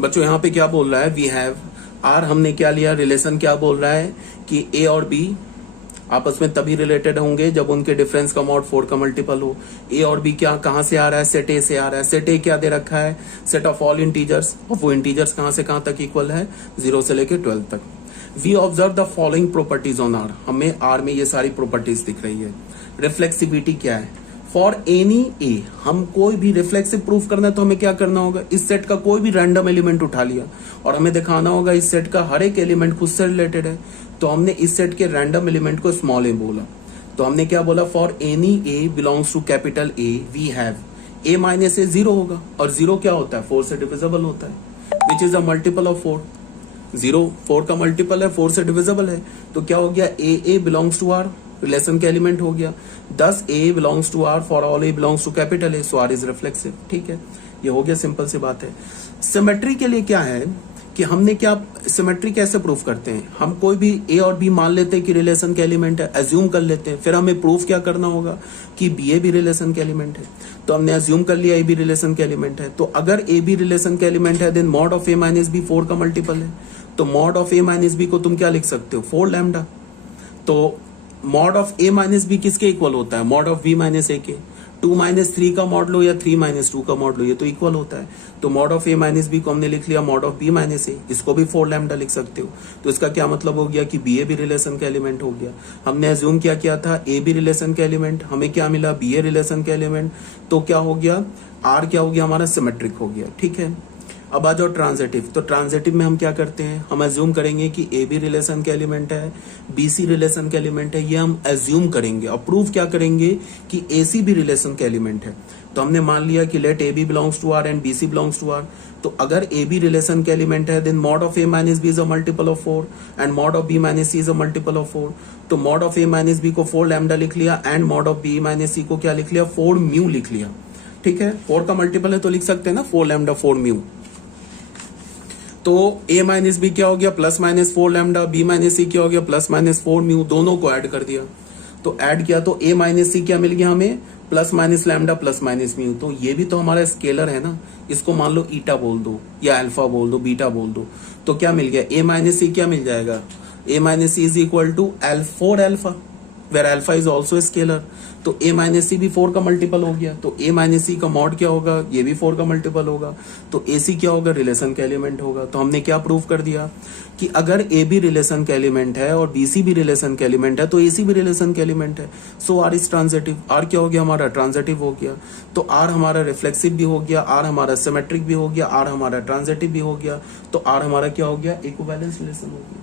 बच्चों यहाँ पे क्या बोल रहा है, वी हैव आर, हमने क्या लिया, रिलेशन क्या बोल रहा है कि ए और बी आपस में तभी रिलेटेड होंगे जब उनके डिफरेंस का मॉड 4 का मल्टीपल हो। ए और बी क्या कहां से आ रहा है, सेट ए से आ रहा है। सेट ए क्या दे रखा है, सेट ऑफ ऑल इंटीजर्स, और वो इंटीजर्स कहां से कहां तक इक्वल है, 0 से लेकर 12 तक। We observe the following properties on R, हमें आर में ये सारी प्रॉपर्टीज दिख रही है। रिफ्लेक्सिविटी क्या है, फॉर एनी ए, हम कोई भी रिफ्लेक्सिव प्रूफ करना है तो हमें क्या करना होगा, इस सेट का कोई भी रैंडम एलिमेंट उठा लिया और हमें दिखाना होगा इस सेट का हर एक एलिमेंट खुद से रिलेटेड है। तो हमने इस सेट के रैंडम एलिमेंट को स्मॉल ए बोला। तो हमने क्या बोला, for any a belongs to capital a we have a minus a 0 होगा, और 0 क्या होता है, 4 से डिविजिबल होता है, which is a multiple of 4। 0 4 का मल्टीपल है, 4 से डिविजिबल है, तो क्या हो गया, a belongs to R, relation का एलिमेंट हो गया। Thus a belongs to R for all A belongs to capital a, so R is reflexive. ठीक है, ये हो गया, सिंपल सी बात है। सिमेट्री के लिए क्या है कि हमने क्या, सिमेट्री कैसे प्रूफ करते हैं, हम कोई भी ए और बी मान लेते हैं कि रिलेशन के एलिमेंट है, एज्यूम कर लेते हैं, फिर हमें प्रूफ क्या करना होगा कि बी ए भी रिलेशन के एलिमेंट है। तो हमने एज्यूम कर लिया ए बी रिलेशन के एलिमेंट है, तो अगर ए बी रिलेशन के एलिमेंट है then mod of A minus B 4 का मल्टीपल है। तो mod of A minus B को तुम क्या लिख सकते हो, 4 लैम्डा। तो mod of A minus B किसके इक्वल होता है, mod of B minus A के। 2 माइनस 3 का मॉड लो या 3 माइनस 2 का मॉड लो, ये तो इक्वल होता है। तो mod of A minus B को हमने लिख लिया mod of B minus A, इसको भी 4 लैम्डा लिख सकते हो। तो इसका क्या मतलब हो गया कि बी ए भी रिलेशन का एलिमेंट हो गया। हमने एज्यूम किया था ए बी रिलेशन का एलिमेंट, हमें क्या मिला, बी ए रिलेशन का एलिमेंट। तो क्या हो गया, आर क्या हो गया हमारा, सिमेट्रिक हो गया। ठीक है, अब आ जाओ ट्रांजिटिव। तो ट्रांजिटिव में हम क्या करते हैं, हम एज्यूम करेंगे कि ए बी रिलेशन का एलिमेंट है, बी सी रिलेशन का एलिमेंट है, ये हम एज्यूम करेंगे। और प्रूव क्या करेंगे कि ए सी भी रिलेशन का एलिमेंट है। तो हमने मान लिया कि let A B belongs to R and b c belongs to R. तो अगर ए बी रिलेशन का एलिमेंट है then mod of A minus b is a multiple of 4 and mod of B minus C is a multiple of 4। तो mod of A minus B को 4 lambda लिख लिया and mod of B minus c को क्या लिख लिया, 4 mu लिख लिया। ठीक है, 4 का मल्टीपल है तो लिख सकते हैं ना 4 लैम्डा 4 म्यू। तो a माइनस बी क्या हो गया, plus minus 4 lambda, b minus c क्या हो गया, प्लस माइनस 4 म्यू, दोनों को ऐड कर दिया। तो ऐड किया तो a माइनस सी क्या मिल गया हमें, plus minus lambda plus minus mu. तो ये भी तो हमारा स्केलर है ना, इसको मान लो ईटा बोल दो या अल्फा बोल दो, बीटा बोल दो। तो क्या मिल गया, a माइनस सी क्या मिल जाएगा, a minus C is equal to 4 alpha where alpha is also scalar. तो a माइनस सी भी 4 का मल्टीपल हो गया। तो a माइनस सी का मॉड क्या होगा, ये भी 4 का मल्टीपल होगा। तो ए सी क्या होगा, रिलेशन का एलिमेंट होगा। तो हमने क्या प्रूव कर दिया कि अगर ए बी रिलेशन का एलिमेंट है और बी सी भी रिलेशन का एलिमेंट है तो ए सी भी रिलेशन का एलिमेंट है। सो आर इज ट्रांजिटिव। आर क्या हो गया हमारा, ट्रांजिटिव हो गया। तो आर हमारा रिफ्लेक्सिव भी हो गया, आर हमारा सिमेट्रिक भी हो गया, आर हमारा ट्रांजिटिव भी हो गया। तो आर हमारा क्या हो गया, इक्विवेलेंस रिलेशन हो गया।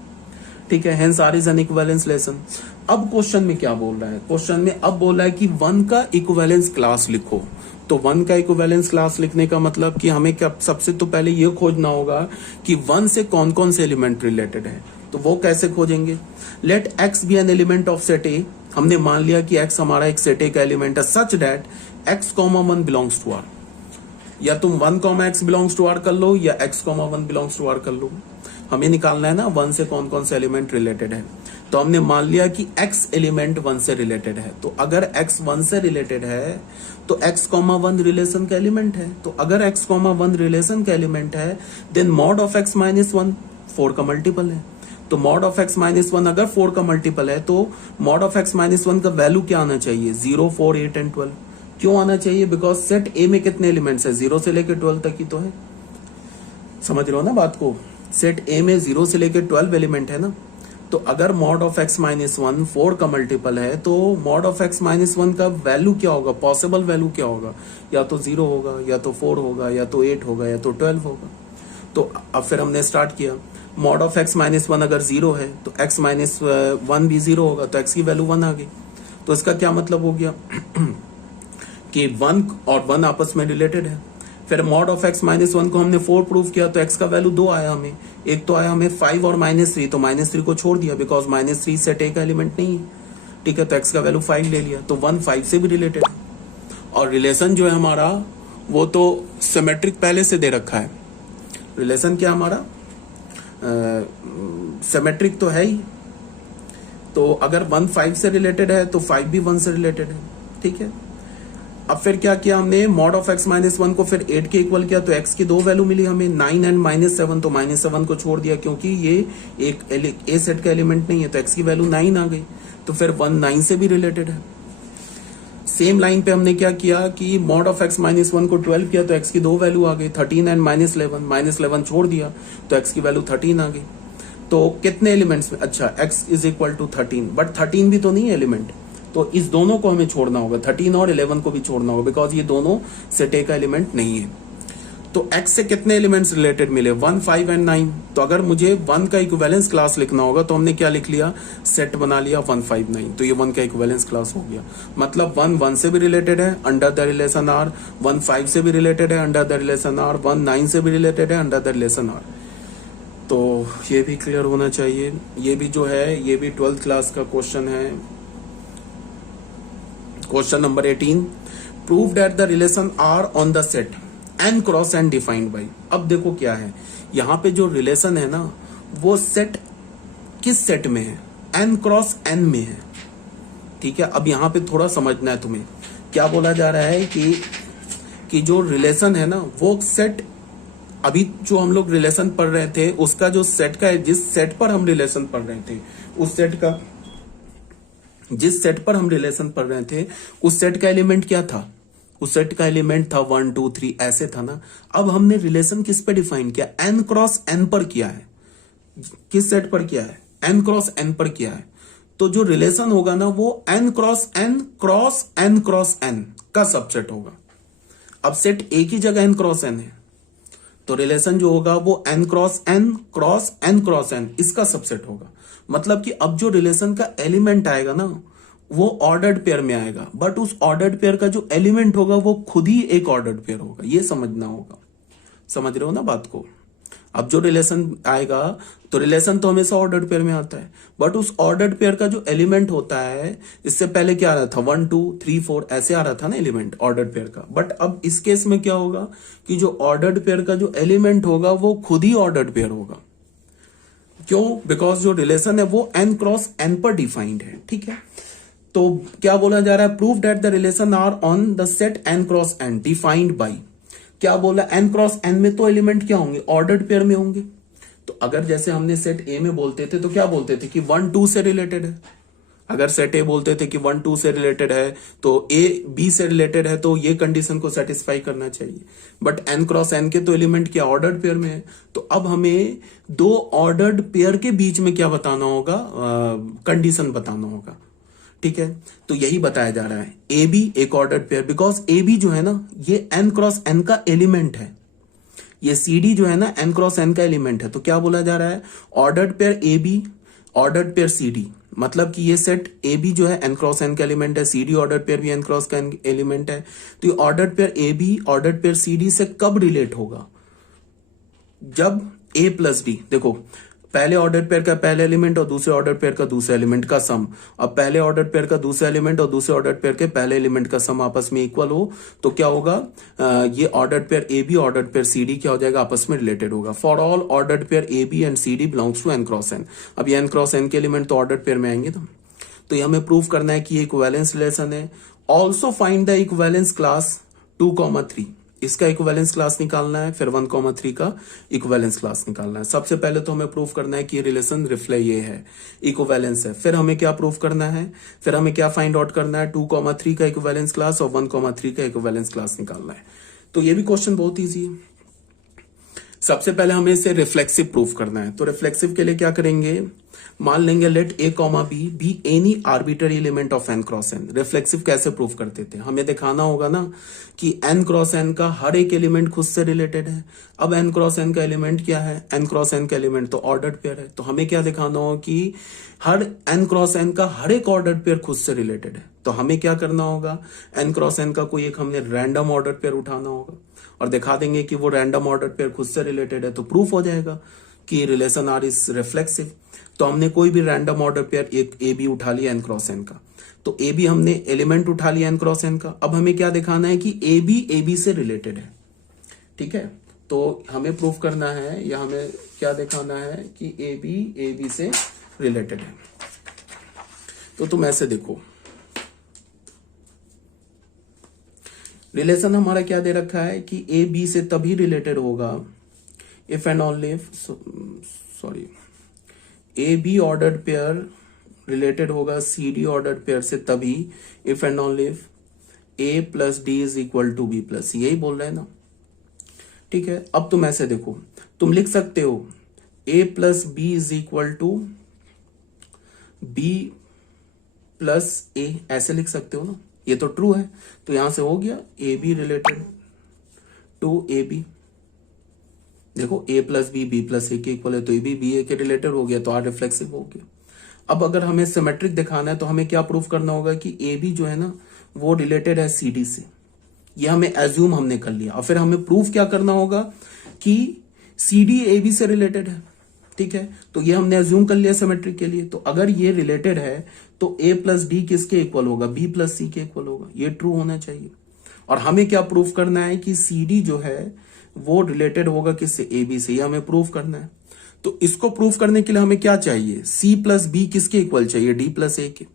ठीक है, hence R is an equivalence relation. अब क्वेश्चन में क्या बोल रहा है, क्वेश्चन में अब बोल रहा है कि 1 का इक्विवेलेंस क्लास लिखो। तो 1 का इक्विवेलेंस क्लास लिखने का मतलब कि हमें क्या, सबसे तो पहले ये खोजना होगा कि 1 से कौन कौन से एलिमेंट रिलेटेड है। तो वो कैसे खोजेंगे, let x be an element of set A. हमने मान लिया कि x हमारा एक सेट ए का एलिमेंट है such that x, 1 belongs to R. या तुम 1, x बिलोंग्स टू आर कर लो या x, 1 बिलोंग्स टू आर कर लो। हमें निकालना है ना 1 से कौन कौन से एलिमेंट रिलेटेड है। तो हमने मान लिया कि x एलिमेंट 1 से रिलेटेड है। तो अगर x 1 से रिलेटेड है तो x, 1 रिलेशन का एलिमेंट है। तो अगर x, 1 रिलेशन का एलिमेंट है then mod of x minus 1 4 का मल्टीपल है। तो मॉड ऑफ x माइनस 1 अगर 4 का मल्टीपल है तो मॉड ऑफ x माइनस 1 का वैल्यू क्या आना चाहिए, 0, 4, 8 एंड 12। क्यों आना चाहिए, बिकॉज सेट ए में कितने एलिमेंट्स है, 0 से लेकर 12 तक ही तो है। समझ रहे हो ना बात को, सेट ए में 0 से लेकर 12 एलिमेंट है ना। तो अगर मॉड ऑफ x माइनस 1 4 का मल्टीपल है तो मॉड ऑफ x माइनस 1 का वैल्यू क्या होगा, पॉसिबल वैल्यू क्या होगा, या तो 0 होगा या तो 4 होगा या तो 8 होगा या तो 12 होगा। तो अब फिर हमने स्टार्ट किया, मॉड ऑफ x माइनस 1 अगर 0 है तो x माइनस 1 भी 0 होगा, तो x की वैल्यू 1 आ गई। तो इसका क्या मतलब हो गया कि 1 और 1 आपस में रिलेटेड है। फिर मॉड ऑफ x माइनस 1 को हमने 4 प्रूव किया तो x का वैल्यू 2 आया हमें। एक तो आया हमें 5 और -3, तो -3 को छोड़ दिया बिकॉज -3 सेट ए का एलिमेंट नहीं है। ठीक है, तो x का वैल्यू 5 ले लिया। तो 1 5 से भी रिलेटेड है। और रिलेशन जो है हमारा वो तो सिमेट्रिक पहले से दे रखा है। रिलेशन क्या हमारा सिमेट्रिक तो है ही। तो अगर 1 5 से रिलेटेड है तो 5 भी 1 से रिलेटेड है। ठीक है, अब फिर क्या किया हमने, मॉड ऑफ x माइनस 1 को फिर 8 के इक्वल किया, तो x की 2 वैल्यू मिली हमें, 9 एंड -7, तो -7 को छोड़ दिया क्योंकि ये एक ए सेट का एलिमेंट नहीं है, तो x की वैल्यू 9 आ गई, तो फिर 1 9 से भी रिलेटेड है। सेम लाइन पे हमने क्या किया कि मॉड ऑफ x माइनस 1 को 12 किया, तो x की 2 वैल्यू आ गई, 13 एंड -11 छोड़ दिया तो x की वैल्यू 13 आ गई। तो कितने एलिमेंट्स में, अच्छा x is equal to 13, but 13 भी तो नहीं है एलिमेंट, तो इस दोनों को हमें छोड़ना होगा, 13 और 11 को भी छोड़ना होगा, बिकॉज ये दोनों सेट ए का एलिमेंट नहीं है। तो x से कितने एलिमेंट्स रिलेटेड मिले, 1 5 एंड 9। तो अगर मुझे 1 का इक्विवेलेंस क्लास लिखना होगा तो हमने क्या लिख लिया, सेट बना लिया 1 5 9, तो ये 1 का इक्विवेलेंस क्लास हो गया। मतलब 1 1 से भी रिलेटेड है अंडर द रिलेशन आर, 1 5 से भी रिलेटेड है अंडर द रिलेशन आर, 1 9 से भी रिलेटेड है अंडर द रिलेशन आर। तो ये भी क्लियर होना चाहिए। ये भी जो है ये भी 12th क्लास का क्वेश्चन है। Question number 18, prove that the relation R on the set n cross n defined by. अब देखो क्या है, यहां पे जो रिलेशन है ना वो सेट किस सेट में है, n क्रॉस n में है, ठीक है। अब यहां पे थोड़ा समझना है तुम्हें, क्या बोला जा रहा है कि जो रिलेशन है ना वो सेट, अभी जो हम लोग रिलेशन पढ़ रहे थे उसका जो सेट का है, जिस सेट पर हम रिलेशन पढ़ रहे थे उस सेट का, जिस सेट पर हम रिलेशन पढ़ रहे थे उस सेट का एलिमेंट क्या था, उस सेट का एलिमेंट था 1 2 3 ऐसे था ना। अब हमने रिलेशन किस पे डिफाइन किया, n क्रॉस n पर किया है। किस सेट पर किया है, n क्रॉस n पर किया है। तो जो रिलेशन होगा ना वो n cross n cross n cross n का सबसेट होगा। अब सेट ए की जगह n क्रॉस n है, तो रिलेशन जो होगा वो n cross n cross n cross n इसका सबसेट होगा। मतलब कि अब जो रिलेशन का एलिमेंट आएगा ना वो ऑर्डर्ड पेयर में आएगा, बट उस ऑर्डर्ड पेयर का जो एलिमेंट होगा वो खुद ही एक ऑर्डर्ड पेयर होगा, ये समझना होगा। समझ रहे हो ना बात को। अब जो रिलेशन आएगा तो रिलेशन तो हमेशा ऑर्डर्ड पेयर में आता है, बट उस ऑर्डर्ड पेयर का जो एलिमेंट होता है, इससे पहले क्या आ रहा था 1 2 3 4 ऐसे आ रहा था ना एलिमेंट ऑर्डर्ड पेयर का। बट अब इस केस में क्या होगा कि जो ऑर्डर्ड पेयर का जो एलिमेंट होगा वो खुद ही ऑर्डर्ड पेयर होगा। क्यों, बिकॉज जो रिलेशन है वो n क्रॉस n पर डिफाइंड है, ठीक है। तो क्या बोला जा रहा है, prove that the relation R on the set n cross n defined by, क्या बोला, n क्रॉस n में तो एलिमेंट क्या होंगे, ऑर्डर्ड पेयर में होंगे। तो अगर जैसे हमने सेट ए में बोलते थे तो क्या बोलते थे कि 1 2 से रिलेटेड है। अगर सेट ए बोलते थे कि 1 2 से रिलेटेड है तो ए बी से रिलेटेड है, तो ये कंडीशन को सेटिस्फाई करना चाहिए। बट n क्रॉस n के तो एलिमेंट क्या ऑर्डर्ड पेयर में है, तो अब हमें दो ऑर्डर्ड पेयर के बीच में क्या बताना होगा, कंडीशन बताना होगा, ठीक है। तो यही बताया जा रहा है, ए बी एक ordered pair, because A B जो है ना ये n क्रॉस n का एलिमेंट है, ये सी डी जो है ना n क्रॉस n का एलिमेंट है। तो क्या बोला जा रहा है, ordered pair A B ordered pair C D, मतलब कि ये सेट ए बी जो है n क्रॉस n का एलिमेंट है, सी डी ऑर्डर्ड पेयर भी n क्रॉस का एलिमेंट है। तो ये ordered pair A B ordered pair C D से कब रिलेट होगा, जब a प्लस डी, देखो पहले ऑर्डर पेयर का पहले एलिमेंट और दूसरे ऑर्डर पेयर का दूसरे एलिमेंट का सम, अब पहले ऑर्डर पेयर का दूसरे एलिमेंट और दूसरे ऑर्डर पेयर के पहले एलिमेंट का सम आपस में इक्वल हो, तो क्या होगा, ये order pair A B order pair C D क्या हो जाएगा, आपस में रिलेटेड होगा। For all order pair A B and C D belongs to n cross n। अब ये n क्रॉस n के एलिमेंट तो ऑर्डर पेयर में आएंगे, तो ये हमें प्रूव करना है कि ये इक्विवेलेंस रिलेशन है। Also find the equivalence class 2,3, इसका इक्विवेलेंस क्लास निकालना है, फिर 1,3 का इक्विवेलेंस क्लास निकालना है। सबसे पहले तो हमें प्रूफ करना है कि ये रिलेशन रिफ्लेक्ट ये है, इक्विवेलेंस है। फिर हमें क्या प्रूफ करना है, फिर हमें क्या फाइंड आउट करना है, 2,3 का इक्विवेलेंस क्लास और 1,3 का इक्विवेलेंस क्लास निकालना है। तो ये भी क्वेश्चन बहुत ईजी है। सबसे पहले हमें इसे रिफ्लेक्सिव प्रूफ करना है, तो रिफ्लेक्सिव के लिए क्या करेंगे, मान लेंगे let a comma B be any arbitrary element of n cross n। Reflexive कैसे प्रूफ करते थे, हमें दिखाना होगा ना कि n क्रॉस n का हर एक एलिमेंट खुद से रिलेटेड है। अब n क्रॉस n का एलिमेंट क्या है, n क्रॉस n का एलिमेंट तो ऑर्डर्ड पेयर है, तो हमें क्या दिखाना होगा कि हर n क्रॉस n का हर एक ऑर्डर्ड पेयर खुद से रिलेटेड है। तो हमें क्या करना होगा, n क्रॉस n का कोई एक हमने रैंडम ऑर्डर्ड पेयर उठाना होगा और दिखा देंगे कि वो रैंडम ऑर्डर्ड पेयर खुद से रिलेटेड है, तो प्रूफ हो जाएगा कि रिलेशन आर इज रिफ्लेक्सिव। तो हमने कोई भी रैंडम ऑर्डर पेयर एक ए बी उठा लिया n क्रॉस n का, तो ए बी हमने एलिमेंट उठा लिया n क्रॉस n का। अब हमें क्या दिखाना है कि ए बी से रिलेटेड है, ठीक है। तो हमें प्रूफ करना है या हमें क्या दिखाना है कि ए बी से रिलेटेड है। तो तुम ऐसे देखो, रिलेशन हमारा क्या दे रखा है कि ए बी से तभी रिलेटेड होगा if and only sorry A B ordered pair related होगा सी डी ऑर्डर्ड पेयर से तभी if and only if A plus D is equal to B plus C, यही बोल रहे हैं ना। ठीक है, अब तुम ऐसे देखो, तुम लिख सकते हो A plus B is equal to B plus A, ऐसे लिख सकते हो ना, ये तो ट्रू है। तो यहां से हो गया A B related to A B. देखो A plus B plus A के इक्वल है, तो ए बी ए के रिलेटेड हो गया, तो आर रिफ्लेक्सिव हो गया। अब अगर हमें सिमेट्रिक दिखाना है तो हमें क्या प्रूफ करना होगा कि ए बी जो है ना वो रिलेटेड है सी डी से, ये हमें एज्यूम हमने कर लिया। और फिर हमें प्रूफ क्या करना होगा कि सी डी ए बी से रिलेटेड है। ठीक है, तो ये हमने एज्यूम कर लिया सिमेट्रिक के लिए। तो अगर ये रिलेटेड है तो ए प्लस डी किसके इक्वल होगा, बी प्लस सी के इक्वल होगा, ये ट्रू होना चाहिए। और हमें क्या प्रूफ करना है कि सी डी जो है वो रिलेटेड होगा किससे, ए बी से, ये हमें प्रूफ करना है। तो इसको प्रूफ करने के लिए हमें क्या चाहिए, सी प्लस बी किसके इक्वल चाहिए, डी प्लस ए के।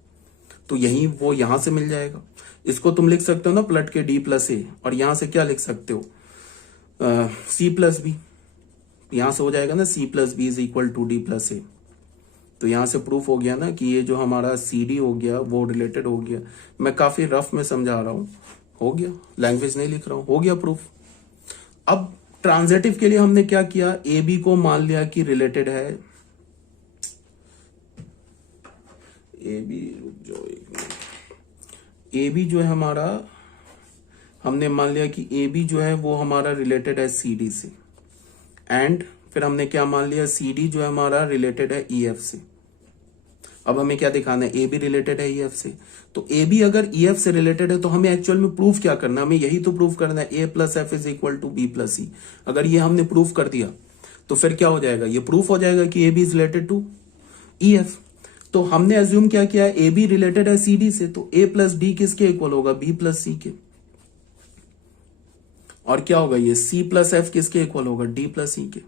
तो यही वो यहां से मिल जाएगा। इसको तुम लिख सकते हो ना पलट के डी प्लस ए, और यहां से क्या लिख सकते हो सी प्लस बी, यहां से हो जाएगा ना C plus B is equal to D plus A. तो यहां से प्रूफ हो गया ना कि ये जो हमारा सी डी हो गया वो रिलेटेड हो गया। मैं काफी रफ में समझा रहा हूं, हो गया, लैंग्वेज नहीं लिख रहा हूं, हो गया प्रूफ। अब ट्रांजिटिव के लिए हमने क्या किया, ए बी को मान लिया कि रिलेटेड है, ए बी जो ए बी जो है हमारा, हमने मान लिया कि ए बी जो है वो हमारा रिलेटेड है सी डी से, एंड फिर हमने क्या मान लिया, सी डी जो है हमारा रिलेटेड है ई एफ से। अब हमें क्या दिखाना है, ए बी रिलेटेड है ई एफ से। तो ए बी अगर ई एफ से रिलेटेड है तो हमें एक्चुअल में प्रूफ क्या करना है, हमें यही तो प्रूफ करना है, A plus F is equal to B plus C. अगर ये हमने प्रूफ कर दिया तो फिर क्या हो जाएगा, ये प्रूफ हो जाएगा कि A B is related to E F. तो हमने एज्यूम क्या किया, ए बी रिलेटेड है सी डी से, तो ए प्लस डी किसके इक्वल होगा, बी प्लस सी के। और क्या होगा, ये सी प्लस एफ किसके इक्वल होगा, डी प्लस सी के।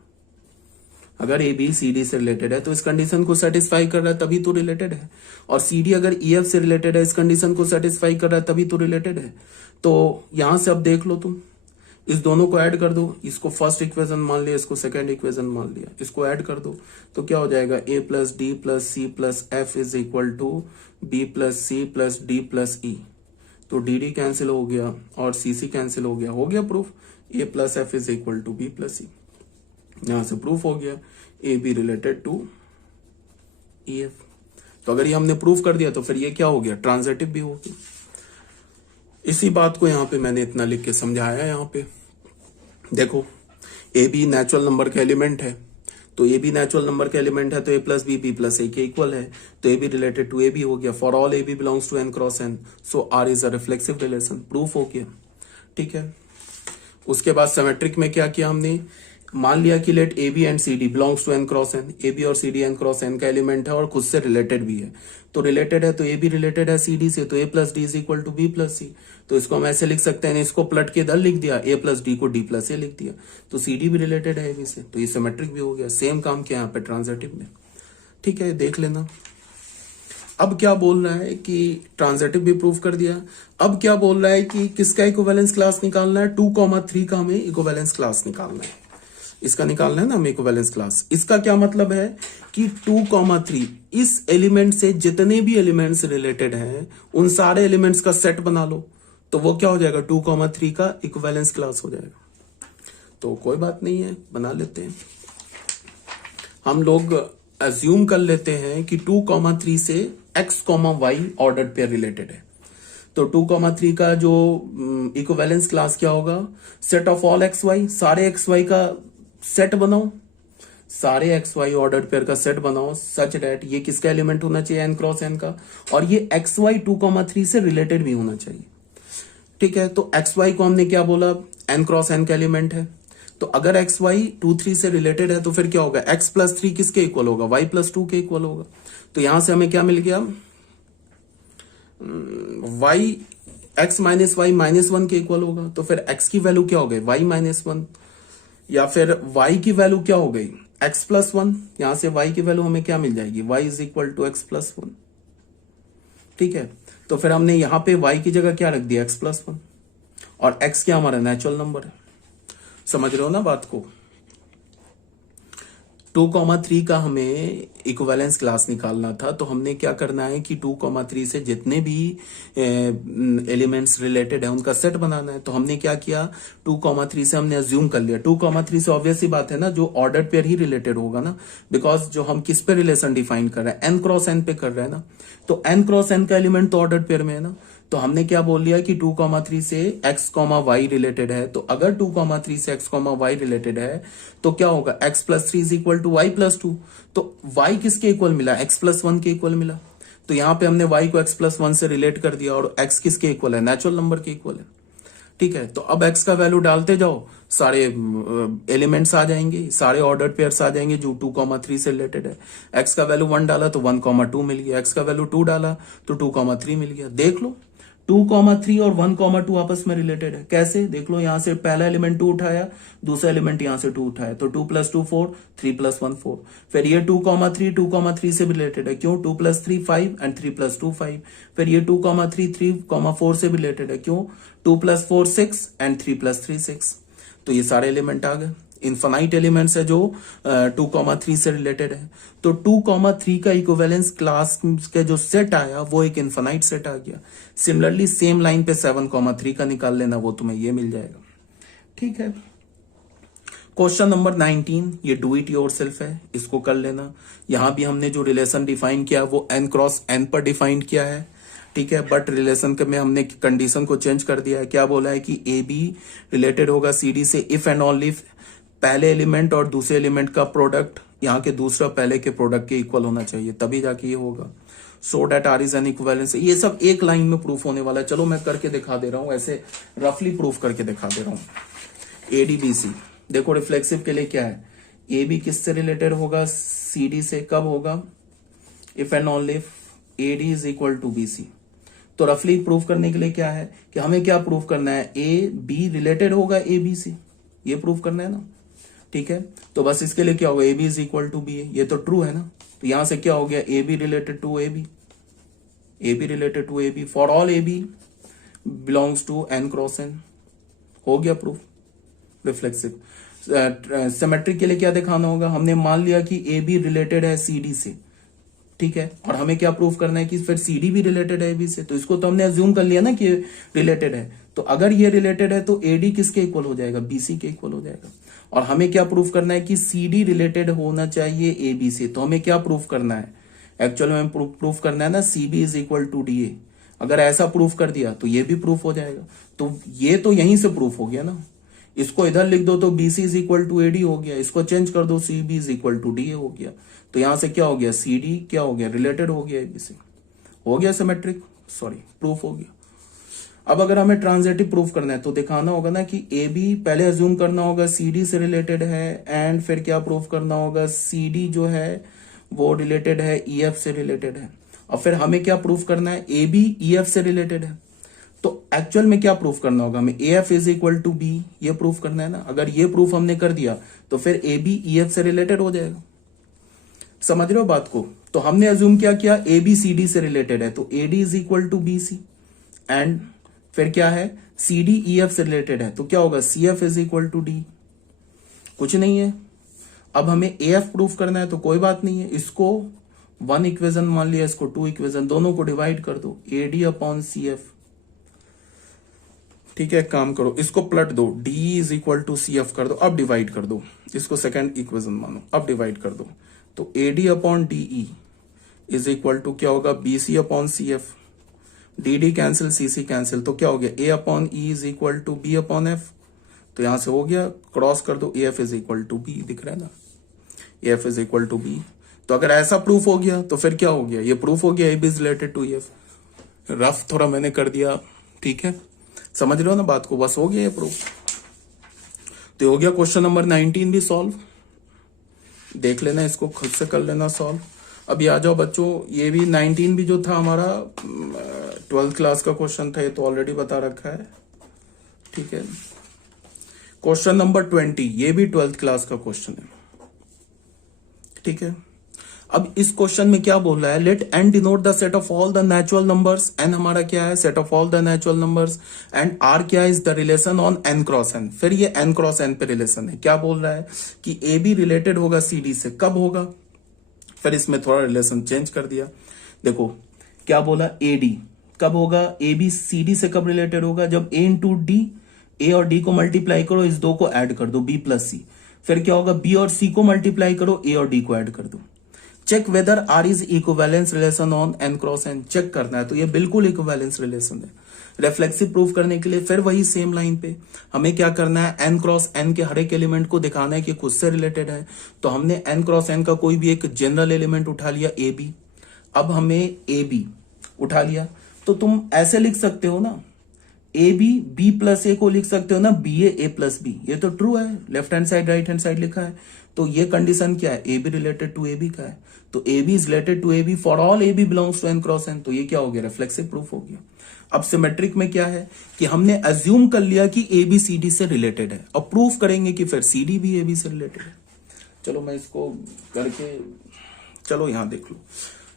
अगर ए बी सी डी से रिलेटेड है तो इस कंडीशन को सेटिस्फाई कर रहा है तभी तो रिलेटेड है, और सी डी अगर ई एफ से रिलेटेड है, इस कंडीशन को सेटिस्फाई कर रहा है तभी तो रिलेटेड है। तो यहां से अब देख लो तुम, इस दोनों को ऐड कर दो, इसको फर्स्ट इक्वेशन मान लिया, इसको सेकंड इक्वेशन मान लिया, इसको ऐड कर दो तो क्या हो जाएगा, A plus D plus C plus F is equal to B plus C plus D plus E. तो डी डी कैंसिल हो गया और सी सी कैंसिल हो गया proof, A plus F is equal to B plus C. यहां से proof हो गया A B related to E F. तो अगर ये हमने प्रूफ कर दिया तो फिर ये क्या हो गया, ट्रांजिटिव भी हो गया। इसी बात को यहां पे मैंने इतना लिख के समझाया। यहां पे देखो ए बी नेचुरल नंबर का एलिमेंट है, तो ए बी नेचुरल नंबर का एलिमेंट है तो A plus B plus A के इक्वल है, तो A B related to A B हो गया। For all A B belongs to N cross N, so R is a reflexive relation, proof हो गया। ठीक है, उसके बाद सिमेट्रिक में क्या किया हमने, मान लिया कि let A B and C D belongs to N cross N, A B और C D N cross N का एलिमेंट है और खुद से रिलेटेड भी है। तो रिलेटेड है तो ए बी रिलेटेड है सी डी से, तो A plus D is equal to B plus C. तो इसको हम ऐसे लिख सकते हैं, इसको पलट के इधर लिख दिया, ए प्लस डी को डी प्लस ए लिख दिया, तो सी डी भी रिलेटेड है ए बी से, तो ये सिमेट्रिक भी हो गया। सेम काम किया यहाँ पे ट्रांजिटिव में। ठीक है, देख लेना। अब क्या बोल रहा है कि ट्रांजिटिव भी प्रूफ कर दिया। अब क्या बोल रहा है कि किसका इक्विवेलेंस क्लास निकालना है, 2,3 का हमें इक्विवेलेंस क्लास निकालना है। इसका निकालना है ना हमें इक्विवेलेंस क्लास। इसका क्या मतलब है कि 2,3 इस एलिमेंट से जितने भी एलिमेंट्स रिलेटेड हैं उन सारे एलिमेंट्स का सेट बना लो, तो वो क्या हो जाएगा, 2,3 का इक्विवेलेंस क्लास हो जाएगा। तो कोई बात नहीं है, बना लेते हैं। हम लोग अज्यूम कर लेते हैं कि 2,3 से x, y ordered pair related है। तो 2,3 का जो इक्विवेलेंस क्लास क्या होगा, set of all x y, सारे एक्स वाई का सेट बनाओ, सारे एक्स वाई ऑर्डर्ड पेयर का सेट बनाओ सच डेट ये किसका एलिमेंट होना चाहिए, एन क्रॉस एन का, और ये एक्स वाई 2,3 से रिलेटेड भी होना चाहिए। ठीक है, तो एक्स वाई को हमने क्या बोला, एन क्रॉस एन का एलिमेंट है। तो अगर एक्स वाई 2,3 से रिलेटेड है तो फिर क्या होगा, एक्स प्लस 3 किसके इक्वल होगा, वाई प्लस 2 के इक्वल होगा। तो यहां से हमें क्या मिल गया, Y X minus Y minus 1 के इक्वल होगा। तो फिर एक्स की वैल्यू क्या हो गई, वाई माइनस 1, या फिर वाई की वैल्यू क्या हो गई, एक्स प्लस 1। यहां से वाई की वैल्यू हमें क्या मिल जाएगी, Y is equal to X plus 1। ठीक है, तो फिर हमने यहां पे वाई की जगह क्या रख दिया, एक्स प्लस 1। और x क्या हमारा नेचुरल नंबर है। समझ रहे हो ना बात को। 2,3 का हमें इक्विवेलेंस क्लास निकालना था, तो हमने क्या करना है कि 2,3 से जितने भी एलिमेंट्स रिलेटेड है उनका सेट बनाना है। तो हमने क्या किया, 2,3 से हमने अज्यूम कर लिया, 2,3 से ऑब्वियस सी बात है ना, जो ऑर्डर पेयर ही रिलेटेड होगा ना, बिकॉज जो हम किस पे रिलेशन डिफाइन कर रहे हैं, n क्रॉस n पे कर रहे हैं ना, तो n क्रॉस n का एलिमेंट तो ऑर्डर पेयर में है ना। तो हमने क्या बोल लिया कि 2,3 से x, y रिलेटेड है, तो अगर 2,3 से x, y रिलेटेड है तो क्या होगा, x plus 3 is equal to y plus 2। तो y किसके इक्वल मिला, x प्लस 1 के इक्वल मिला। तो यहां पे हमने y को x प्लस 1 से रिलेट कर दिया और x किसके इक्वल है, नेचुरल नंबर के इक्वल है। ठीक है, तो अब x का वैल्यू डालते जाओ, सारे एलिमेंट्स आ जाएंगे, सारे ऑर्डर पेयर्स आ जाएंगे जो 2,3 से रिलेटेड है। x का वैल्यू 1 डाला तो 1,2 मिल गया, x का वैल्यू 2 डाला तो 2,3 मिल गया। देख लो 2,3 और 1,2 आपस में रिलेटेड है। कैसे, देख लो, यहां से पहला एलिमेंट 2 उठाया, दूसरा एलिमेंट यहां से 2 उठाया, तो 2 प्लस 2 4, 3 प्लस 1 4। फिर ये 2,3 से रिलेटेड है, क्यों, 2 प्लस 3 5 एंड 3 प्लस 2 5। फिर ये 2,3 3,4 से रिलेटेड है, क्यों, 2 प्लस 4 6 एंड 3 प्लस 3 6। तो ये सारे एलिमेंट आ गए, इनफाइनाइट एलिमेंट्स है जो 2,3 से रिलेटेड है। तो 2,3 का इक्विवेलेंस क्लास का जो सेट आया वो एक इनफाइनाइट सेट आ गया। सिमिलरली सेम लाइन पे 7,3 का निकाल लेना, वो तुम्हें ये मिल जाएगा। ठीक है, क्वेश्चन नंबर 19, ये डू इट योरसेल्फ है, इसको कर लेना। यहां भी हमने जो रिलेशन डिफाइन किया वो n क्रॉस n पर डिफाइन किया है। ठीक है, बट रिलेशन में हमने कंडीशन को चेंज कर दिया है। क्या बोला है कि ए बी रिलेटेड होगा सी डी से इफ एंड ओनली पहले एलिमेंट और दूसरे एलिमेंट का प्रोडक्ट यहाँ के दूसरा पहले के प्रोडक्ट के इक्वल होना चाहिए, तभी जाके ये होगा। So that R is an equivalence. ये सब एक लाइन में प्रूफ होने वाला है। चलो मैं करके दिखा दे रहा हूं, ऐसे रफली प्रूफ करके दिखा दे रहा हूं। एडीबीसी देखो, रिफ्लेक्सिव के लिए क्या है, ए बी किससे रिलेटेड होगा, सी डी से। कब होगा, if and only A D is equal to B C. तो रफली प्रूफ करने के लिए क्या है कि हमें क्या प्रूफ करना है, ए बी रिलेटेड होगा ए बी से, ये प्रूफ करना है ना। ठीक है, तो बस इसके लिए क्या होगा, A B is equal to B, ये तो ट्रू है ना। तो यहां से क्या हो गया, A B related to A B, A B related to A B for all A B belongs to N cross N, हो गया प्रूफ रिफ्लेक्सिव। सिमेट्रिक के लिए क्या दिखाना होगा, हमने मान लिया कि ए बी रिलेटेड है सी डी से। ठीक है, और हमें क्या प्रूफ करना है कि फिर सी डी भी रिलेटेड है ए बी से, तो इसको तो हमने अज्यूम कर लिया ना कि रिलेटेड है। तो अगर ये रिलेटेड है तो ए डी किसके इक्वल हो जाएगा, बी सी के इक्वल हो जाएगा। और हमें क्या प्रूफ करना है कि सी डी रिलेटेड होना चाहिए ए बी से। तो हमें क्या प्रूफ करना है, एक्चुअल में प्रूफ करना है ना C B is equal to D A. अगर ऐसा प्रूफ कर दिया तो ये भी प्रूफ हो जाएगा। तो ये तो यहीं से प्रूफ हो गया ना। इसको इधर लिख दो तो B C is equal to A D हो गया, इसको चेंज कर दो C B is equal to D A हो गया। तो यहां से क्या हो गया, सी डी क्या हो गया, रिलेटेड हो गया ए बी से, हो गया सिमेट्रिक, सॉरी प्रूफ हो गया। अब अगर हमें ट्रांजिटिव प्रूफ करना है तो दिखाना होगा ना कि ए बी पहले अज्यूम करना होगा सी डी से रिलेटेड है, एंड फिर क्या प्रूफ करना होगा, सी डी जो है वो रिलेटेड है ई एफ से रिलेटेड है। और फिर हमें क्या प्रूफ करना है, ए बी ई एफ से रिलेटेड है। तो एक्चुअल में क्या प्रूफ करना होगा हमें, A F is equal to B, ये प्रूफ करना है ना। अगर ये प्रूफ हमने कर दिया तो फिर ए बी ई एफ से रिलेटेड हो जाएगा। समझ रहे हो बात को। तो हमने अज्यूम क्या किया, ए बी सी डी से रिलेटेड है, तो A D is equal to B C, and फिर क्या है, सी डी ई एफ से रिलेटेड है, तो क्या होगा, C F is equal to D. कुछ नहीं है। अब हमें ए एफ प्रूफ करना है तो कोई बात नहीं है, इसको 1 इक्वेशन मान लिया, इसको 2 इक्वेशन, दोनों को डिवाइड कर दो, A D upon C F. ठीक है, काम करो, इसको पलट दो, D is equal to C F कर दो, अब डिवाइड कर दो, इसको सेकेंड इक्वेशन मानो, अब डिवाइड कर दो। तो A D upon D E is equal to क्या होगा, B C upon C F. D D cancel, C C cancel, तो क्या हो गया, A upon E is equal to B upon F. तो यहां से हो गया, क्रॉस कर दो, A F is equal to B, दिख रहा है ना, A F is equal to B. तो अगर ऐसा प्रूफ हो गया तो फिर क्या हो गया, ये प्रूफ हो गया A B is related to F. Rough थोड़ा मैंने कर दिया, ठीक है, समझ रहे हो ना बात को, बस हो गया ये प्रूफ। तो हो गया क्वेश्चन नंबर 19 भी सॉल्व, देख लेना, इसको खुद से कर लेना सॉल्व। अभी आ जाओ बच्चों, ये भी 19 भी जो था हमारा 12th क्लास का क्वेश्चन था, ये तो ऑलरेडी बता रखा है। ठीक है, क्वेश्चन नंबर 20, ये भी 12th क्लास का क्वेश्चन है। ठीक है, अब इस क्वेश्चन में क्या बोल रहा है, let N denote the set of all the natural numbers, N हमारा क्या है, set of all the natural numbers, and R क्या है, is the relation on N cross N. फिर ये एन क्रॉस एन पे रिलेशन है। क्या बोल रहा है कि ए बी रिलेटेड होगा सी डी से, कब होगा, फिर इसमें थोड़ा रिलेशन चेंज कर दिया। देखो क्या बोला, ए डी कब होगा, ए बी सी डी से कब रिलेटेड होगा, जब ए इंटू डी, ए और डी को मल्टीप्लाई करो, इस दो को ऐड कर दो, बी प्लस सी। फिर क्या होगा, बी और सी को मल्टीप्लाई करो, ए और डी को ऐड कर दो। Check whether R is equivalence relation on N cross N, check करना है। तो ये बिल्कुल इक्विवेलेंस रिलेशन है। रिफ्लेक्सिव प्रूफ करने के लिए फिर वही सेम लाइन पे हमें क्या करना है, एन क्रॉस एन के हर एक एलिमेंट को दिखाना है कि खुद से रिलेटेड है। तो हमने एन क्रॉस एन का कोई भी एक जनरल एलिमेंट उठा लिया, ए बी। अब हमें ए बी उठा लिया, तो तुम ऐसे लिख सकते हो ना, ए बी बी प्लस ए को लिख सकते हो ना, बी ए प्लस बी। ये तो ट्रू है, left hand side right hand side लिखा है। तो ये कंडीशन क्या है, A B related to A B का है। तो A B is related to A B for all A B belongs to N cross N. तो ये क्या हो गया, रिफ्लेक्सिव प्रूफ हो गया। अब सिमेट्रिक में क्या है कि हमने अज्यूम कर लिया कि ए बी सी डी से रिलेटेड है। अब प्रूफ करेंगे कि फिर सी डी भी ए बी से रिलेटेड है। चलो मैं इसको करके, चलो यहां देख लो,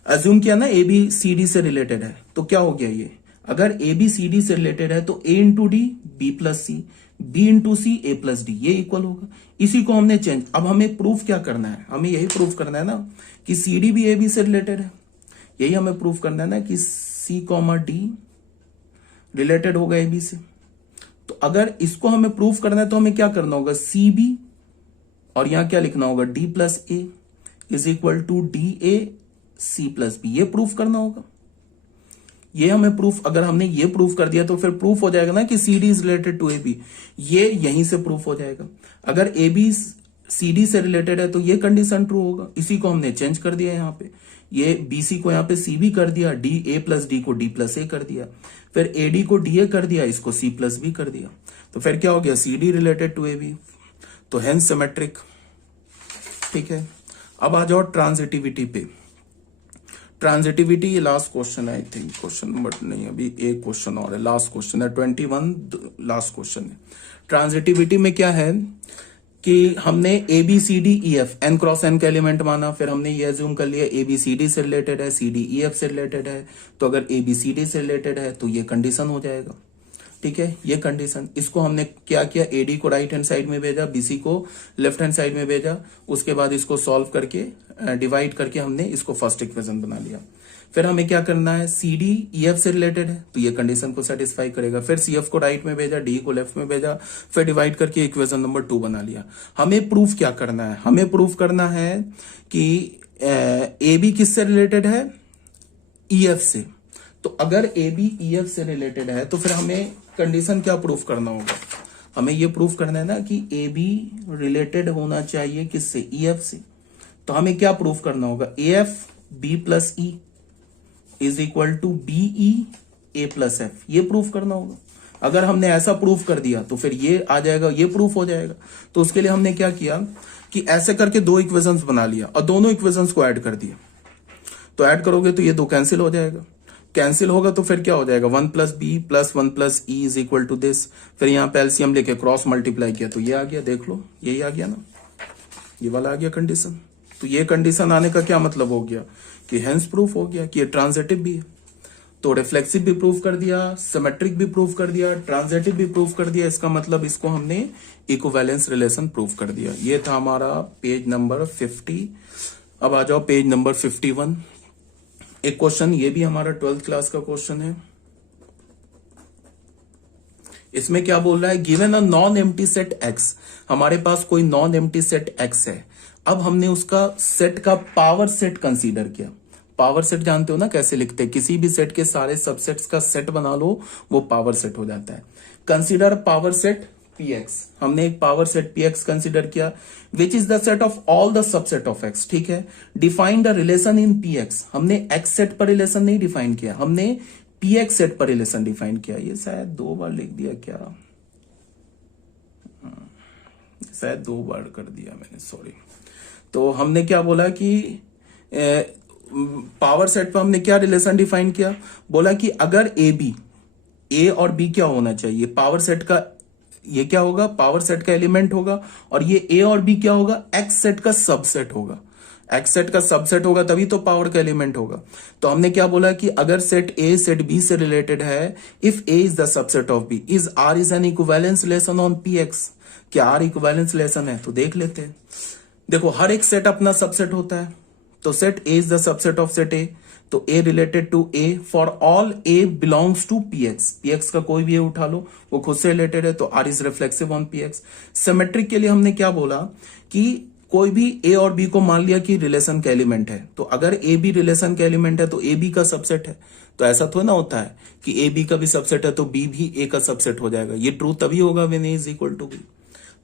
अज्यूम किया ना ए बी सी डी से रिलेटेड है, तो क्या हो गया, ये अगर ए बी सी डी से रिलेटेड है तो ए इंटू डी बी प्लस सी, बी इंटू सी ए प्लस डी, ये इक्वल होगा। इसी को हमने चेंज, अब हमें प्रूफ क्या करना है, हमें यही प्रूफ करना है ना कि सी डी भी ए बी से रिलेटेड है। यही हमें प्रूफ करना है ना कि सी कॉमा डी रिलेटेड होगा ए बी से। तो अगर इसको हमें प्रूफ करना है तो हमें क्या करना होगा, सी बी और यहां क्या लिखना होगा, D plus A is equal to D A C plus B. ये प्रूफ करना होगा। ये हमें प्रूफ, अगर हमने ये प्रूफ कर दिया तो फिर प्रूफ हो जाएगा ना कि C D is related to A B. ये यहीं से प्रूफ हो जाएगा। अगर ए बी सी डी से रिलेटेड है तो ये कंडीशन ट्रू होगा। इसी को हमने चेंज कर दिया यहाँ पे, ये बी सी को यहाँ पे सी बी कर दिया, डी ए प्लस डी को डी प्लस ए कर दिया, फिर ए डी को डी ए कर दिया, इसको सी प्लस बी कर दिया। तो फिर क्या हो गया, C D related to A B, तो हेंस सिमेट्रिक। ठीक है, अब आ जाओ ट्रांजिटिविटी पे। ट्रांजिटिविटी ये लास्ट क्वेश्चन है, आई थिंक क्वेश्चन नंबर नहीं, अभी एक क्वेश्चन और है, लास्ट क्वेश्चन है 21, लास्ट क्वेश्चन है। ट्रांजिटिविटी में क्या है कि हमने A B C D E F N cross N का एलिमेंट माना, फिर हमने ये अज्यूम कर लिया ए बी सी डी से रिलेटेड है, सी डी ई एफ से रिलेटेड है। तो अगर ए बी सी डी से रिलेटेड है तो ये कंडीशन हो जाएगा। ठीक है, ये कंडीशन, इसको हमने क्या किया, ए डी को राइट हैंड साइड में भेजा, बी सी को लेफ्ट हैंड साइड में भेजा, उसके बाद इसको सॉल्व करके डिवाइड करके हमने इसको फर्स्ट इक्वेशन बना लिया। फिर हमें क्या करना है, सी डी ई एफ से रिलेटेड है तो ये कंडीशन को सेटिस्फाई करेगा। फिर सी एफ को राइट में भेजा, डी को लेफ्ट में भेजा, फिर डिवाइड करके इक्वेशन नंबर 2 बना लिया। हमें प्रूफ क्या करना है, हमें प्रूफ करना है कि ए बी किससे रिलेटेड है, ई एफ से। तो अगर ए बी ई एफ से रिलेटेड है तो फिर हमें कंडीशन क्या प्रूफ करना होगा, हमें ये प्रूफ करना है ना कि ए बी रिलेटेड होना चाहिए किससे, ई एफ से। तो हमें क्या प्रूफ करना होगा, A F B plus E is equal to B E A plus F, ये प्रूफ करना होगा। अगर हमने ऐसा प्रूफ कर दिया तो फिर ये आ जाएगा, ये प्रूफ हो जाएगा। तो उसके लिए हमने क्या किया कि ऐसे करके 2 इक्वेशंस बना लिया और दोनों इक्वेशंस को ऐड कर दिया। तो ऐड करोगे तो ये 2 कैंसिल हो जाएगा, कैंसिल होगा तो फिर क्या हो जाएगा, 1 plus B plus 1 plus E is equal to this. फिर यहाँ पे एलसीएम लेके क्रॉस मल्टीप्लाई किया तो ये आ गया, देख लो यही आ गया ना, ये वाला आ गया कंडीशन। तो ये कंडीशन आने का क्या मतलब हो गया कि हेंस प्रूफ हो गया कि ये ट्रांजिटिव भी है। तो रिफ्लेक्सिव भी प्रूफ कर दिया, सिमेट्रिक भी प्रूफ कर दिया, ट्रांजिटिव भी प्रूफ कर दिया। इसका मतलब इसको हमने इक्विवेलेंस रिलेशन प्रूफ कर दिया। ये था हमारा पेज नंबर 50। अब आ जाओ पेज नंबर 51। एक क्वेश्चन, ये भी हमारा 12th क्लास का क्वेश्चन है। इसमें क्या बोल रहा है, given a non empty set x, हमारे पास कोई नॉन एम्प्टी सेट एक्स है। अब हमने उसका सेट का पावर सेट कंसीडर किया। पावर सेट जानते हो ना कैसे लिखते हैं, किसी भी सेट के सारे सबसेट्स का सेट बना लो, वो पावर सेट हो जाता है। कंसीडर पावर सेट px, हमने एक पावर सेट px कंसीडर किया, which is the set of all the subset of x। ठीक है, define the relation in px, हमने x सेट पर रिलेशन नहीं डिफाइन किया, हमने px सेट पर रिलेशन डिफाइन किया। ये शायद 2 बार लिख दिया क्या, शायद 2 बार कर दिया मैंने, सॉरी। तो हमने क्या बोला कि पावर सेट पर हमने क्या रिलेशन डिफाइन किया, बोला कि अगर ए और बी क्या होना चाहिए, पावर सेट का ये क्या होगा, पावर सेट का एलिमेंट होगा, और ये ए और बी क्या होगा, एक्स सेट का सबसेट होगा। एक्स सेट का सबसेट होगा तभी तो पावर का एलिमेंट होगा। तो हमने क्या बोला कि अगर सेट ए सेट बी से रिलेटेड है, if A is the subset of B, is R is an equivalence relation on P X. क्या आर इक्विवेलेंस रिलेशन है? तो देख लेते हैं। देखो हर एक सेट अपना सबसेट होता है, तो set A is the subset of set A, तो A related to A for all A belongs to P X. P X का कोई भी ए उठा लो, वो खुद से रिलेटेड है, तो R is reflexive on P X. Symmetric के लिए हमने क्या बोला कि कोई भी ए और बी को मान लिया कि रिलेशन का एलिमेंट है, तो अगर ए बी रिलेशन का एलिमेंट है तो ए बी का सबसेट है। तो ऐसा थोड़ा ना होता है कि ए बी का भी सबसेट है तो बी भी ए का सबसेट हो जाएगा। ये ट्रू तभी होगा when A is equal to B.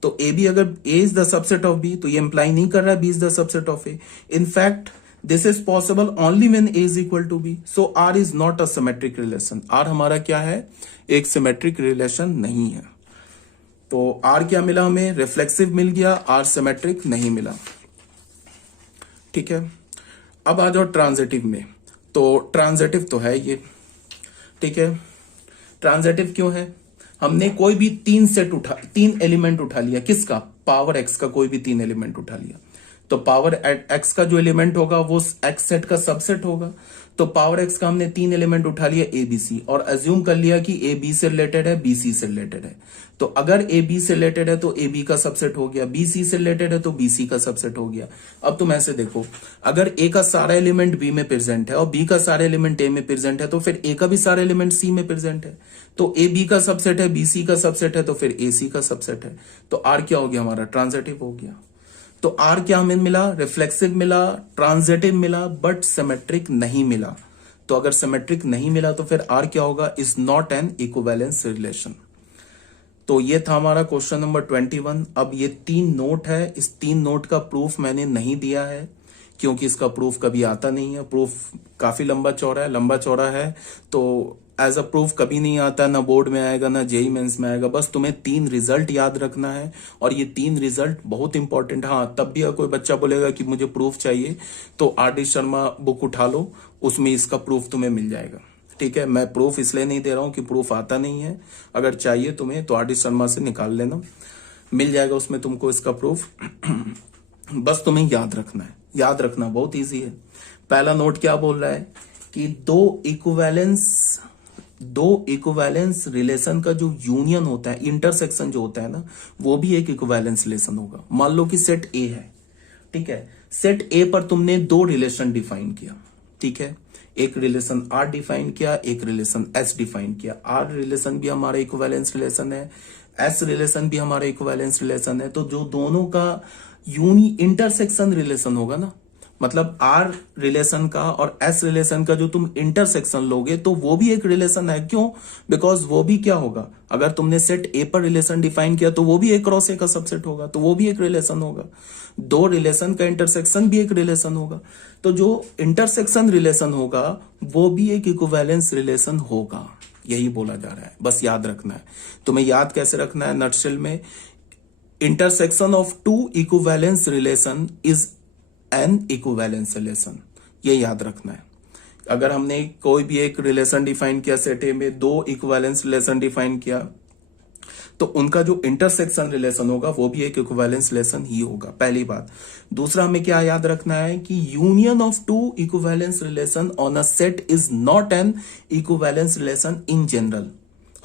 तो ए बी अगर A is the subset of B, तो ये इंप्लाई नहीं कर रहा है B is the subset of A. In fact this is possible only when A is equal to B. So R is not a symmetric relation. R हमारा क्या है? एक सिमेट्रिक रिलेशन नहीं है। तो आर क्या मिला हमें? रिफ्लेक्सिव मिल गया, आर सिमेट्रिक नहीं मिला। ठीक है, अब आ जाओ ट्रांजिटिव में। तो ट्रांजिटिव तो है ये, ठीक है। ट्रांजिटिव क्यों है? हमने कोई भी तीन एलिमेंट उठा लिया। किसका? पावर एक्स का कोई भी तीन एलिमेंट उठा लिया, तो पावर एक्स का जो एलिमेंट होगा वो एक्स सेट का सबसेट होगा। तो पावर एक्स का हमने तीन एलिमेंट उठा लिया ए बी सी, और अज्यूम कर लिया कि ए बी से रिलेटेड है, बी सी से रिलेटेड है। तो अगर ए बी से रिलेटेड है तो ए बी का सबसेट हो गया, बी सी से रिलेटेड है तो बी सी का सबसेट हो गया। अब तुम ऐसे देखो, अगर ए का सारा एलिमेंट बी में प्रेजेंट है और बी का सारा एलिमेंट ए में प्रेजेंट है, तो फिर ए का भी सारा एलिमेंट सी में प्रेजेंट है। तो ए बी का सबसेट है, बी सी का सबसेट है, तो फिर ए सी का सबसेट है। तो आर क्या हो गया हमारा? ट्रांजिटिव हो गया। तो आर क्या हमें मिला? रिफ्लेक्सिव मिला, ट्रांजिटिव मिला, बट सिमेट्रिक नहीं मिला। तो अगर सिमेट्रिक नहीं मिला तो फिर आर क्या होगा? Is not an equivalence relation. तो ये था हमारा क्वेश्चन नंबर 21। अब ये 3 नोट है, इस 3 नोट का प्रूफ मैंने नहीं दिया है क्योंकि इसका प्रूफ कभी आता नहीं है। प्रूफ काफी लंबा चौड़ा है, तो एज अ प्रूफ कभी नहीं आता, ना बोर्ड में आएगा ना जेई मेंस में आएगा। बस तुम्हें 3 रिजल्ट याद रखना है, और ये 3 रिजल्ट बहुत इंपॉर्टेंट। हाँ, तब भी अगर कोई बच्चा बोलेगा कि मुझे प्रूफ चाहिए, तो आर डी शर्मा बुक उठा लो, उसमें इसका प्रूफ तुम्हें मिल जाएगा। ठीक है, मैं प्रूफ इसलिए नहीं दे रहा हूं कि प्रूफ आता नहीं है। अगर चाहिए तुम्हें तो आर डी शर्मा से निकाल लेना, मिल जाएगा उसमें तुमको इसका प्रूफ। बस तुम्हें याद रखना है, याद रखना बहुत इजी है। पहला नोट क्या बोल रहा है कि दो इक्विवेलेंस रिलेशन का जो यूनियन होता है, इंटरसेक्शन जो होता है ना, वो भी एक इक्विवेलेंस रिलेशन होगा। मान लो कि सेट ए है, ठीक है। सेट ए पर तुमने 2 रिलेशन डिफाइन किया, ठीक है। एक रिलेशन आर डिफाइन किया, एक रिलेशन एस डिफाइन किया। आर रिलेशन भी हमारा इक्विवेलेंस रिलेशन है, एस रिलेशन भी हमारा इक्विवेलेंस रिलेशन है। तो जो दोनों का इंटरसेक्शन रिलेशन होगा ना, मतलब आर रिलेशन का और एस रिलेशन का जो तुम इंटरसेक्शन लोगे, तो वो भी एक रिलेशन है। क्यों? बिकॉज वो भी क्या होगा, अगर तुमने सेट ए पर रिलेशन डिफाइन किया तो वो भी ए क्रॉस ए का सबसेट होगा, तो वो भी एक रिलेशन होगा। 2 रिलेशन का इंटरसेक्शन भी एक रिलेशन होगा। तो जो इंटरसेक्शन रिलेशन होगा वो भी एक इक्विवेलेंस रिलेशन होगा, यही बोला जा रहा है। बस याद रखना है। तुम्हें याद कैसे रखना है? नटशेल में, intersection of 2 equivalence relation is an equivalence relation, ये याद रखना है। अगर हमने कोई भी एक रिलेशन डिफाइन किया, सेट ए में 2 इक्विवेलेंस रिलेशन डिफाइन किया, तो उनका जो इंटरसेक्शन रिलेशन होगा वो भी एक इक्विवेलेंस रिलेशन ही होगा, पहली बात। दूसरा हमें क्या याद रखना है कि union of 2 equivalence relation on a set is not an equivalence relation in general.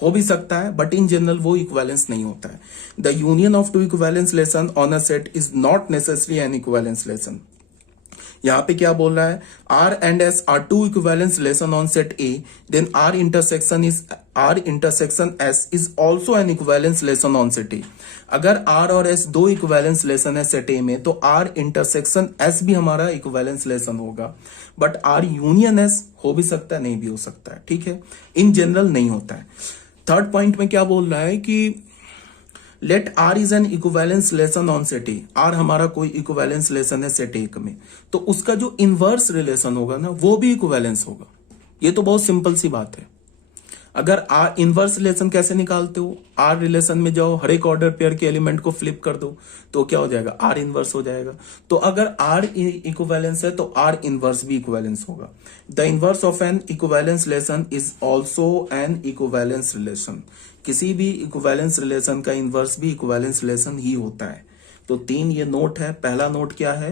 हो भी सकता है, बट इन जनरल वो इक्विवेलेंस नहीं होता है। The union of 2 equivalence relation on a set is not necessary N equivalence relation. यहां पे क्या बोल रहा है? R and S are 2 equivalence relation on set A, then R intersection S is also an equivalence relation on set A. अगर R और S 2 equivalence relation है set A में, तो R इंटरसेक्शन S भी हमारा इक्विवेलेंस रिलेशन होगा। But R union S हो भी सकता है, नहीं भी हो सकता है, ठीक है। इन जनरल नहीं होता है। थर्ड पॉइंट में क्या बोल रहा है कि let R is an equivalence relation on set A. R हमारा कोई इक्विवेलेंस रिलेशन है सेट ए में, तो उसका जो इनवर्स रिलेशन होगा ना, वो भी इक्विवेलेंस होगा। ये तो बहुत सिंपल सी बात है। अगर आर इनवर्स रिलेशन कैसे निकालते हो? आर रिलेशन में जाओ, हर एक ऑर्डर पेयर के एलिमेंट को फ्लिप कर दो, तो क्या हो जाएगा? आर इनवर्स हो जाएगा। तो अगर आर इक्विवेलेंस है तो आर इनवर्स भी इक्विवेलेंस होगा। The inverse of N equivalence relation is also an equivalence relation. किसी भी इक्विवेलेंस रिलेशन का इनवर्स भी इक्विवेलेंस रिलेशन ही होता है। तो 3 ये नोट है। पहला नोट क्या है?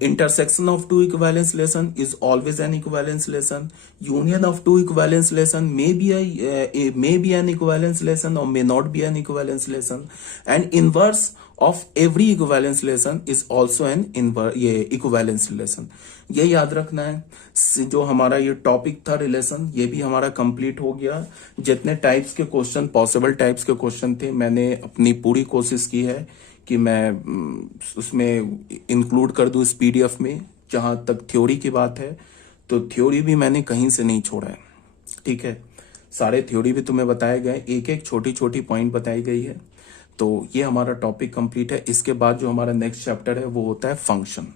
intersection of two equivalence relation is always an equivalence relation. Union of two equivalence relation may be an equivalence relation or may not be an equivalence relation. And inverse of every equivalence relation is also an equivalence relation. ये याद रखना है। जो हमारा ये topic था relation, ये भी हमारा कंप्लीट हो गया। जितने टाइप्स के क्वेश्चन, पॉसिबल टाइप्स के क्वेश्चन थे, मैंने अपनी पूरी कोशिश की है कि मैं उसमें इंक्लूड कर दूं इस पीडीएफ में। जहां तक थ्योरी की बात है तो थ्योरी भी मैंने कहीं से नहीं छोड़ा है, ठीक है। सारे थ्योरी भी तुम्हें बताए गए, एक एक छोटी छोटी पॉइंट बताई गई है। तो ये हमारा टॉपिक कंप्लीट है। इसके बाद जो हमारा नेक्स्ट चैप्टर है वो होता है फंक्शन।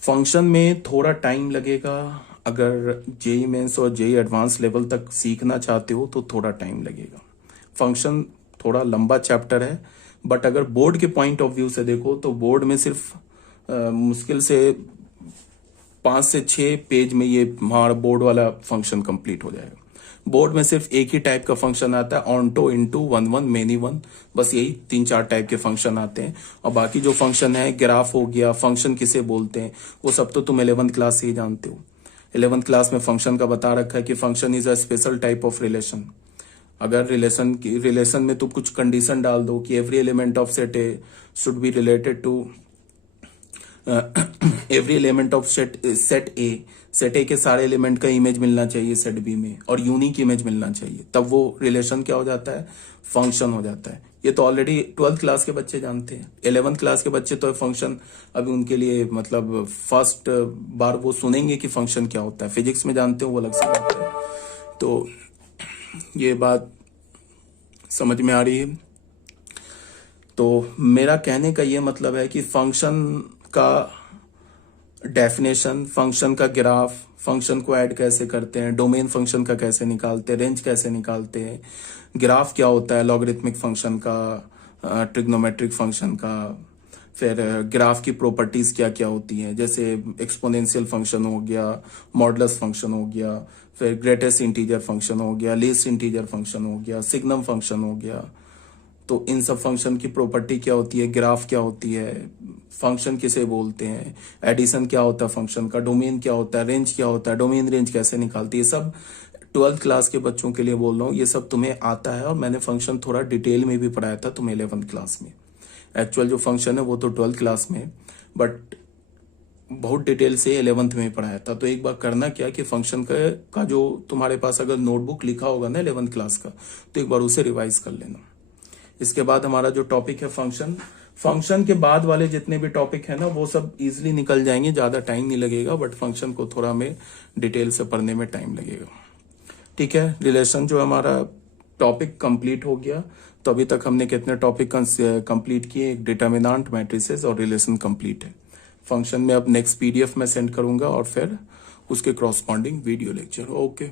फंक्शन में थोड़ा टाइम लगेगा। अगर जेई मेंस और जेई एडवांस लेवल तक सीखना चाहते हो तो थोड़ा टाइम लगेगा। फंक्शन थोड़ा लंबा चैप्टर है, बट अगर बोर्ड के पॉइंट ऑफ व्यू से देखो तो बोर्ड में सिर्फ मुश्किल से 5 से 6 पेज में ये हमारा बोर्ड वाला फंक्शन कंप्लीट हो जाएगा। बोर्ड में सिर्फ एक ही टाइप का फंक्शन आता है, onto, into, one one, many one, बस यही 3-4 टाइप के फंक्शन आते हैं। और बाकी जो फंक्शन है, ग्राफ हो गया, फंक्शन किसे बोलते हैं, वो सब तो तुम 11th क्लास से ही जानते हो। 11th क्लास में फंक्शन का बता रखा है कि function is a special type of relation. अगर रिलेशन में तुम कुछ कंडीशन डाल दो कि every element of set A should be related to every element of set A के सारे एलिमेंट का इमेज मिलना चाहिए सेट बी में, और यूनिक इमेज मिलना चाहिए, तब वो रिलेशन क्या हो जाता है, फंक्शन हो जाता है। ये तो ऑलरेडी 12th क्लास के बच्चे जानते हैं। 11th क्लास के बच्चे तो फंक्शन अभी उनके लिए मतलब फर्स्ट बार वो सुनेंगे कि फंक्शन क्या होता है। फिजिक्स में जानते हो वो अलग से बात है। तो ये बात समझ में आ रही है। तो मेरा कहने का ये मतलब है कि फंक्शन का डेफिनेशन, फंक्शन का ग्राफ, फंक्शन को ऐड कैसे करते हैं, डोमेन फंक्शन का कैसे निकालते हैं, रेंज कैसे निकालते हैं, ग्राफ क्या होता है, लॉगरिथमिक फंक्शन का, ट्रिग्नोमेट्रिक फंक्शन का, फिर ग्राफ की प्रॉपर्टीज क्या क्या होती हैं, जैसे एक्सपोनेंशियल फंक्शन हो गया, मॉडुलस फंक्शन हो गया, फिर ग्रेटेस्ट इंटीजर फंक्शन हो गया, लीस्ट इंटीजर फंक्शन हो गया, सिग्नम फंक्शन हो गया। तो इन सब फंक्शन की प्रॉपर्टी क्या होती है, ग्राफ क्या होती है, फंक्शन किसे बोलते हैं, एडिशन क्या होता है फंक्शन का, डोमेन क्या होता है, रेंज क्या होता है, डोमेन रेंज कैसे निकालती है, सब 12th क्लास के बच्चों के लिए बोल रहा हूँ। ये सब तुम्हें आता है, और मैंने फंक्शन थोड़ा डिटेल में भी पढ़ाया था तुम्हें 11th क्लास में। एक्चुअल जो फंक्शन है वो तो 12th क्लास में, बट बहुत डिटेल से 11th में पढ़ाया था। तो एक बार करना क्या कि फंक्शन का जो तुम्हारे पास अगर नोटबुक लिखा होगा ना 11th क्लास का, तो एक बार उसे रिवाइज कर लेना। इसके बाद हमारा जो टॉपिक है फंक्शन के बाद वाले जितने भी टॉपिक है ना वो सब इजीली निकल जाएंगे, ज्यादा टाइम नहीं लगेगा, बट फंक्शन को थोड़ा हमें डिटेल से पढ़ने में टाइम लगेगा, ठीक है। रिलेशन जो हमारा टॉपिक कंप्लीट हो गया। तो अभी तक हमने कितने टॉपिक कंप्लीट किए, एक डिटर्मिनेंट, मैट्रिसेस और रिलेशन कंप्लीट है। फंक्शन में अब नेक्स्ट पीडीएफ में सेंड करूंगा और फिर उसके क्रॉसपॉन्डिंग वीडियो लेक्चर। ओके।